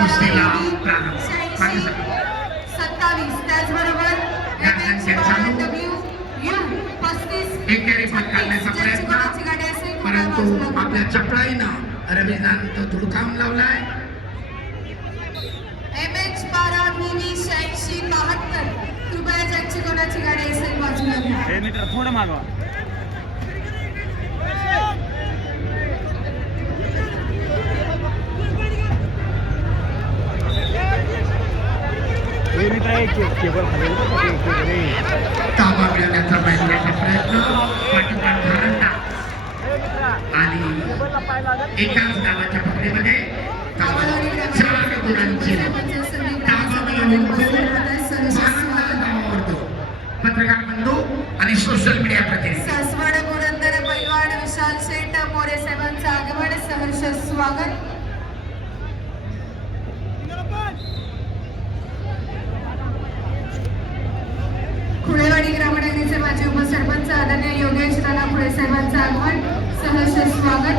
कुस्तीला प्रारंभ. बाकी सगळं 27. त्याचबरोबर एकेरी पत्करण्याचा प्रयत्न, परंतु आपल्या चपळाईनं रवींद्रांत धुडकावून लावलाय. MH12 VV 8672 कृपया ज्यांची कोणाची गाडी असेल बाजूला घ्या. मीटर थोडं मागवा. ताबा मिळवण्याचा प्रयत्न, पाठीपाठ धारणा आणि एकाच डावाच्या पकडीमध्ये 4 गुणांची ताबा मिळवून पत्रकार बंधू आणि सोशल मीडिया प्रतिनिधी सासवड पुरंदर पैलवान विशाल शेठ मोरे साहेबांचं आगमन सहर्ष स्वागत. खुळेवाडी ग्रामपंचायतीचे माजी उपसरपंच आदरणीय योगेश नाना खुळे साहेबांचं आगमन सहर्ष स्वागत.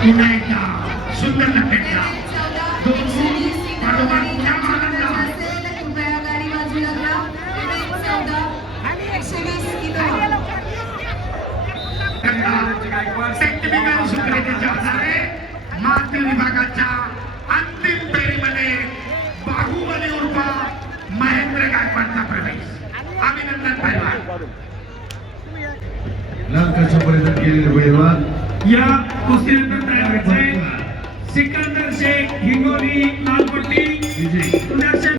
पुन्हा एकदा सुंदर लपेटला कृपया गाडी बाजूला घ्या. 120 किलो टेक्निकल सुत्रेच्या आधारे माती विभागाच्या अंतिम फेरीमध्ये बाहुबली उर्फ महेंद्र गायकवाडचा प्रवेश. अभिनंदन पैलवान. लाखापर्यंत केलेले पैलवान या कुस्तीनंतर तयार व्हायचे. सिकंदर शेख हिंगोली लालपट्टी.